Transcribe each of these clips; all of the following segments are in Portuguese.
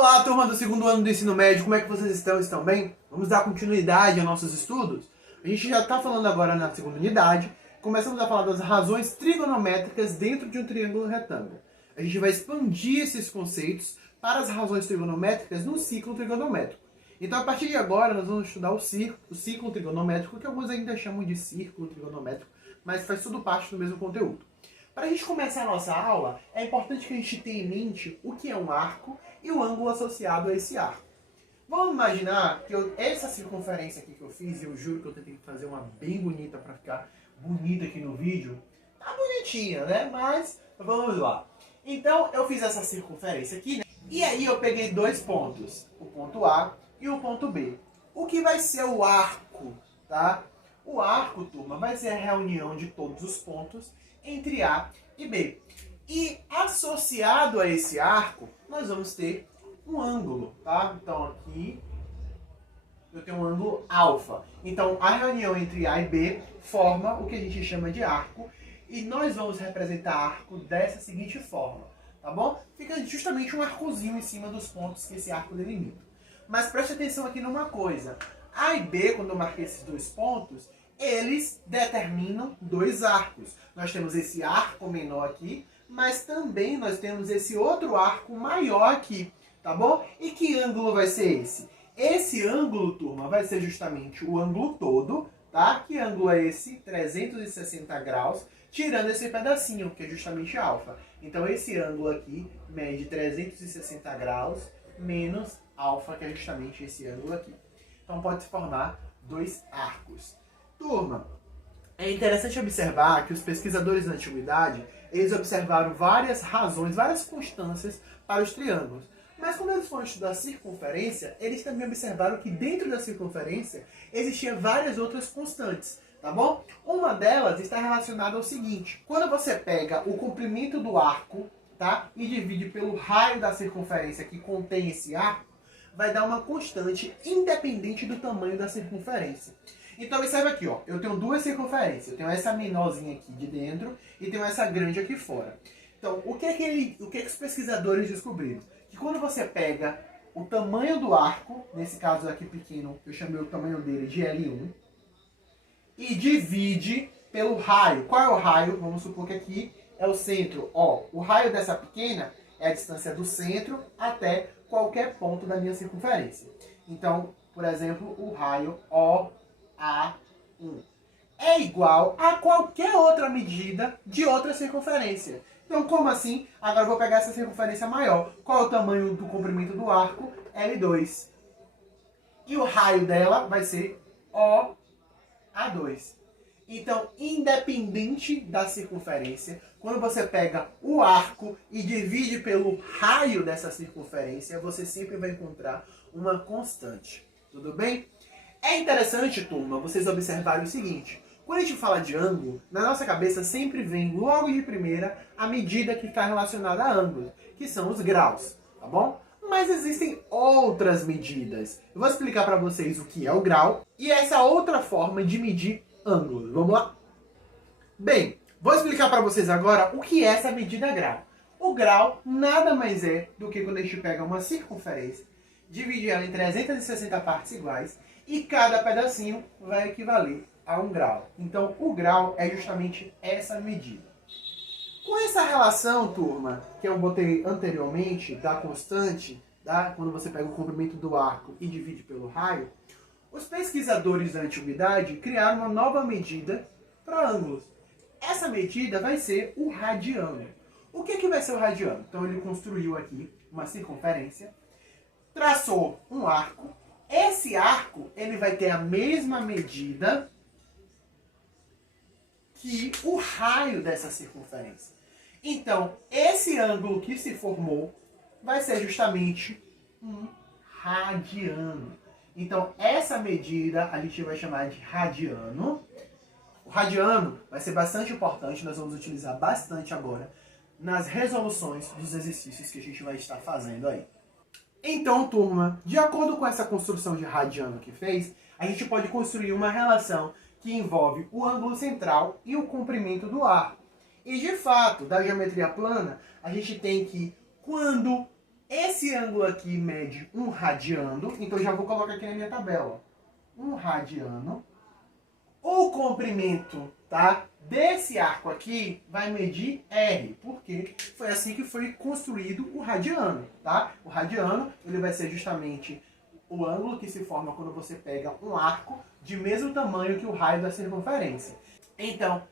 Olá, turma do segundo ano do ensino médio, como é que vocês estão? Estão bem? Vamos dar continuidade aos nossos estudos? A gente já está falando agora na segunda unidade, começamos a falar das razões trigonométricas dentro de um triângulo retângulo. A gente vai expandir esses conceitos para as razões trigonométricas no ciclo trigonométrico. Então, a partir de agora, nós vamos estudar o ciclo trigonométrico, que alguns ainda chamam de círculo trigonométrico, mas faz tudo parte do mesmo conteúdo. Para a gente começar a nossa aula, é importante que a gente tenha em mente o que é um arco e o ângulo associado a esse arco. Vamos imaginar que essa circunferência aqui que eu fiz, e eu juro que eu tentei fazer uma bem bonita para ficar bonita aqui no vídeo. Tá bonitinha, né? Mas vamos lá. Então, eu fiz essa circunferência aqui, né? E aí eu peguei dois pontos, o ponto A e o ponto B. O que vai ser o arco, tá? O arco, turma, vai ser a reunião de todos os pontos entre A e B. E associado a esse arco, nós vamos ter um ângulo, tá? Então aqui eu tenho um ângulo alfa. Então a reunião entre A e B forma o que a gente chama de arco. E nós vamos representar arco dessa seguinte forma, tá bom? Fica justamente um arcozinho em cima dos pontos que esse arco delimita. Mas preste atenção aqui numa coisa. A e B, quando eu marquei esses dois pontos, eles determinam dois arcos. Nós temos esse arco menor aqui, mas também nós temos esse outro arco maior aqui, tá bom? E que ângulo vai ser esse? Esse ângulo, turma, vai ser justamente o ângulo todo, tá? Que ângulo é esse? 360 graus, tirando esse pedacinho, que é justamente alfa. Então esse ângulo aqui mede 360 graus menos alfa, que é justamente esse ângulo aqui. Então pode se formar dois arcos. Turma, é interessante observar que os pesquisadores da antiguidade, eles observaram várias razões, várias constâncias para os triângulos. Mas quando eles foram estudar a circunferência, eles também observaram que dentro da circunferência existiam várias outras constantes, tá bom? Uma delas está relacionada ao seguinte: quando você pega o comprimento do arco, tá, e divide pelo raio da circunferência que contém esse arco, vai dar uma constante independente do tamanho da circunferência. Então observe aqui, ó, eu tenho duas circunferências. Eu tenho essa menorzinha aqui de dentro e tenho essa grande aqui fora. Então, o que é que os pesquisadores descobriram? Que quando você pega o tamanho do arco, nesse caso aqui pequeno, eu chamei o tamanho dele de L1, e divide pelo raio. Qual é o raio? Vamos supor que aqui é o centro. Ó, o raio dessa pequena é a distância do centro até qualquer ponto da minha circunferência. Então, por exemplo, o raio OA1 é igual a qualquer outra medida de outra circunferência. Então, como assim? Agora eu vou pegar essa circunferência maior. Qual é o tamanho do comprimento do arco? L2. E o raio dela vai ser OA2. Então, independente da circunferência, quando você pega o arco e divide pelo raio dessa circunferência, você sempre vai encontrar uma constante. Tudo bem? É interessante, turma, vocês observarem o seguinte: quando a gente fala de ângulo, na nossa cabeça sempre vem logo de primeira a medida que está relacionada a ângulo, que são os graus, tá bom? Mas existem outras medidas. Eu vou explicar para vocês o que é o grau e essa outra forma de medir ângulos. Vamos lá? Bem, vou explicar para vocês agora o que é essa medida grau. O grau nada mais é do que quando a gente pega uma circunferência, divide ela em 360 partes iguais e cada pedacinho vai equivaler a um grau. Então, o grau é justamente essa medida. Com essa relação, turma, que eu botei anteriormente, da constante, tá? Quando você pega o comprimento do arco e divide pelo raio, os pesquisadores da antiguidade criaram uma nova medida para ângulos. Essa medida vai ser o radiano. O que vai ser o radiano? Então ele construiu aqui uma circunferência, traçou um arco. Esse arco ele vai ter a mesma medida que o raio dessa circunferência. Então, esse ângulo que se formou vai ser justamente um radiano. Então, essa medida a gente vai chamar de radiano. O radiano vai ser bastante importante, nós vamos utilizar bastante agora nas resoluções dos exercícios que a gente vai estar fazendo aí. Então, turma, de acordo com essa construção de radiano que fez, a gente pode construir uma relação que envolve o ângulo central e o comprimento do arco. E, de fato, da geometria plana, a gente tem que, quando Esse ângulo aqui mede 1 radiano, então já vou colocar aqui na minha tabela. 1 radiano. O comprimento, tá, desse arco aqui vai medir R, porque foi assim que foi construído o radiano, tá? O radiano, ele vai ser justamente o ângulo que se forma quando você pega um arco de mesmo tamanho que o raio da circunferência. Então,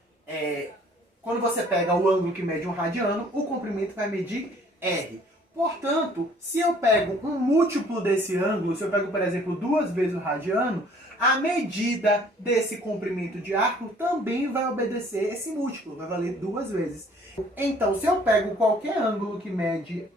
quando você pega o ângulo que mede um radiano, o comprimento vai medir R. Portanto, se eu pego um múltiplo desse ângulo, se eu pego, por exemplo, 2 vezes o radiano, a medida desse comprimento de arco também vai obedecer esse múltiplo, vai valer 2 vezes. Então, se eu pego qualquer ângulo que mede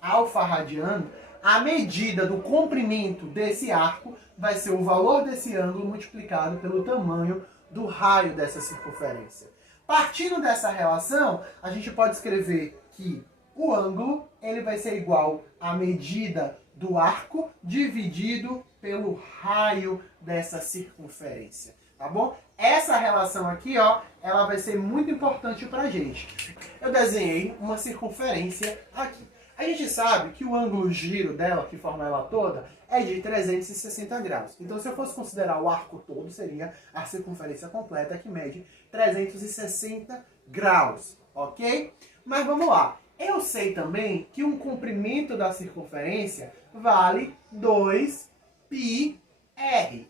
alfa radiano, a medida do comprimento desse arco vai ser o valor desse ângulo multiplicado pelo tamanho do raio dessa circunferência. Partindo dessa relação, a gente pode escrever que o ângulo ele vai ser igual à medida do arco dividido pelo raio dessa circunferência, tá bom? Essa relação aqui, ó, ela vai ser muito importante pra gente. Eu desenhei uma circunferência aqui. A gente sabe que o ângulo giro dela, que forma ela toda, é de 360 graus. Então, se eu fosse considerar o arco todo, seria a circunferência completa, que mede 360 graus, ok? Mas vamos lá. Eu sei também que um comprimento da circunferência vale 2πr.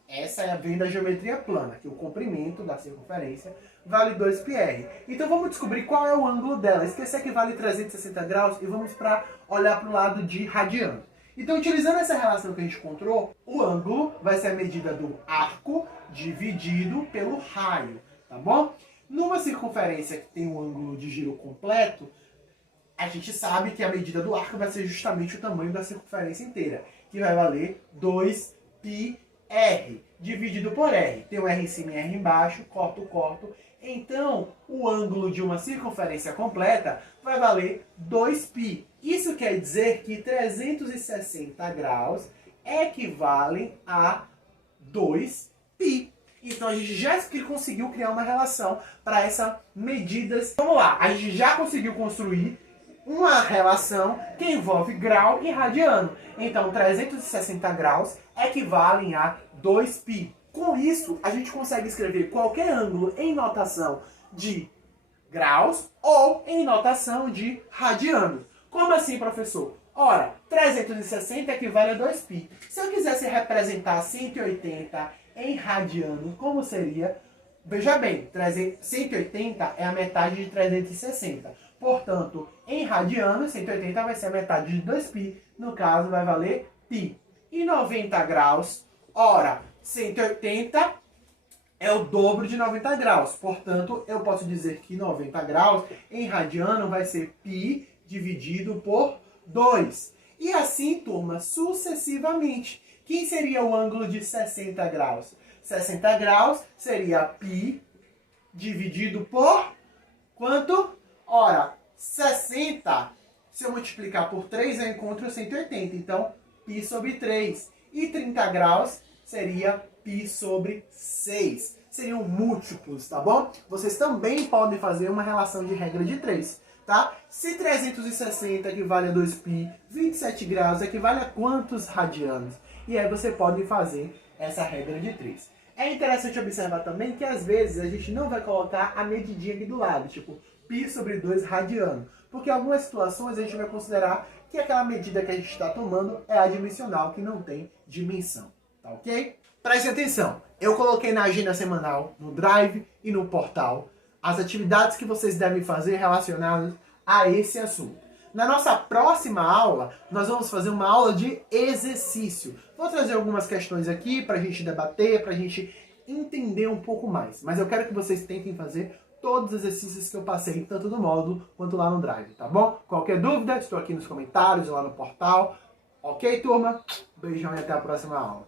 Essa vem da geometria plana, que o comprimento da circunferência vale 2πr. Então vamos descobrir qual é o ângulo dela. Esquecer que vale 360 graus e vamos olhar para o lado de radiano. Então, utilizando essa relação que a gente encontrou, o ângulo vai ser a medida do arco dividido pelo raio, tá bom? Numa circunferência que tem um ângulo de giro completo, a gente sabe que a medida do arco vai ser justamente o tamanho da circunferência inteira, que vai valer 2πr, dividido por r. Tem o r em cima e r embaixo, corto. Então, o ângulo de uma circunferência completa vai valer 2π. Isso quer dizer que 360 graus equivalem a 2π. Então, a gente já conseguiu criar uma relação para essas medidas. Vamos lá, a gente já conseguiu construir uma relação que envolve grau e radiano. Então, 360 graus equivalem a 2π. Com isso, a gente consegue escrever qualquer ângulo em notação de graus ou em notação de radiano. Como assim, professor? Ora, 360 equivale a 2π. Se eu quisesse representar 180 em radiano, como seria? Veja bem, 180 é a metade de 360. Portanto, em radiano, 180 vai ser a metade de 2π. No caso, vai valer π. E 90 graus, ora, 180 é o dobro de 90 graus. Portanto, eu posso dizer que 90 graus em radiano vai ser π dividido por 2. E assim, turma, sucessivamente. Quem seria o ângulo de 60 graus? 60 graus seria π dividido por quanto? Ora, 60, se eu multiplicar por 3, eu encontro 180. Então, π sobre 3. E 30 graus seria π sobre 6. Seriam múltiplos, tá bom? Vocês também podem fazer uma relação de regra de 3, tá? Se 360 equivale a 2π, 27 graus equivale a quantos radianos? E aí você pode fazer essa regra de 3. É interessante observar também que às vezes a gente não vai colocar a medidinha aqui do lado, tipo π sobre 2 radiano. Porque em algumas situações a gente vai considerar que aquela medida que a gente está tomando é adimensional, que não tem dimensão. Tá ok? Preste atenção, eu coloquei na agenda semanal, no Drive e no portal, as atividades que vocês devem fazer relacionadas a esse assunto. Na nossa próxima aula, nós vamos fazer uma aula de exercício. Vou trazer algumas questões aqui para a gente debater, para a gente entender um pouco mais. Mas eu quero que vocês tentem fazer todos os exercícios que eu passei, tanto no módulo quanto lá no Drive, tá bom? Qualquer dúvida, estou aqui nos comentários, lá no portal. Ok, turma? Beijão e até a próxima aula.